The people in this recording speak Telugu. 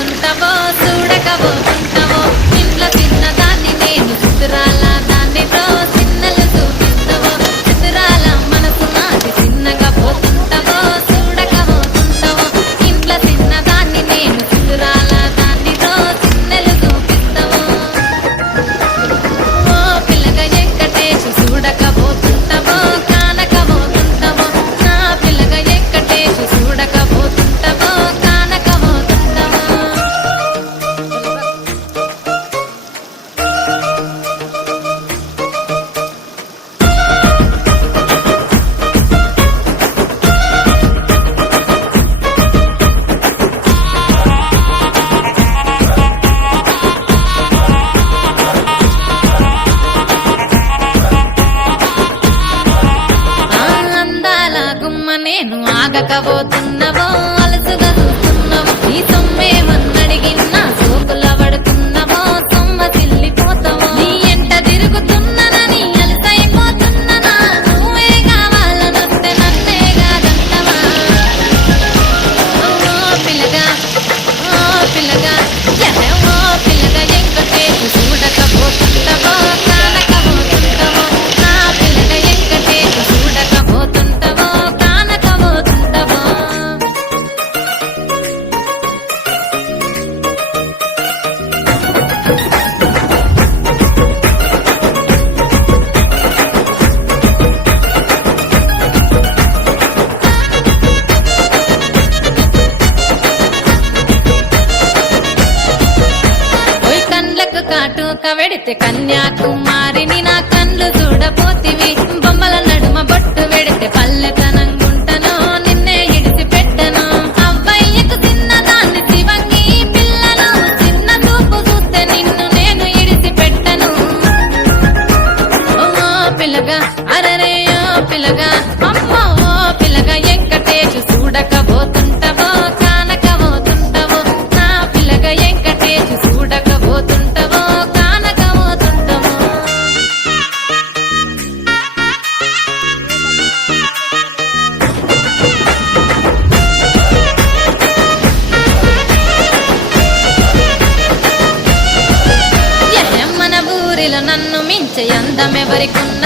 పోతుంటావో చూడకపోతుంటావో ఇంట్లో తిన్నదాన్ని నేను చిత్రాల దాన్ని చిన్నలు చూపిస్తావో చిత్రాల మనసు నాది చిన్నగా పోతుంటావో చూడకపోతుంటావో ఇంట్లో తిన్నదాన్ని నేను చిత్రాల దాన్ని చిన్నలు చూపిస్తావో ఓ పిల్లగా వెంకటేశు చూడకపోతుంటావో కానకపోతుంటావో నా పిల్లగా వెంకటేశు చూడకపోతుంటావో కానకపోతుంటావో అందాల గుమ్మ నేను ఆగకపోతున్నావో అలసుగా చూస్తున్నావో నీ సొమ్మేమన్నడిగిన్నా సోకుల పడుతున్నావో సొమ్మ తిల్లిపోతావో నీ ఎంట తిరుగుతున్నానని అలసైపోతున్నానా నువ్వే కావాలనొస్తే నన్నే కాదంటవా ఓ పిల్లగా ఓ పిల్లగా ఓ పిల్లగా వెంకటేశు చూడకపోతుంటావో కానకపోతుంటావో నా పిల్లగా వెంకటేశు చూడకపోతుంటావో కానకపోతుంటావో ఓయ్ కండ్లకు కాటుక వెడితే కన్యాకుమారిని నా కండ్లు చూడపోతివి బొమ్మల నడుమ బొట్టు వెడితే పల్లెతనంగుంటను నిన్నే ఇడిసి పెట్టను అవ్వయ్యకు చిన్నదాన్ని శివంగి పిల్లలు చిన్న చూపు చూస్తే నిన్ను నేను ఇడిసి పెట్టను ఓ పిల్లగా అరరే ఓ పిల్లగా అమ్మో ఓ పిల్లగా వెంకటేశు చూడకపోతుంటావో కానకపోతుంటావో నా పిల్లగా వెంకటేశు చూడకపోతుంటావో కానకపోతుంటావో మన ఊరిలో నన్ను మించే అందమెవరికున్న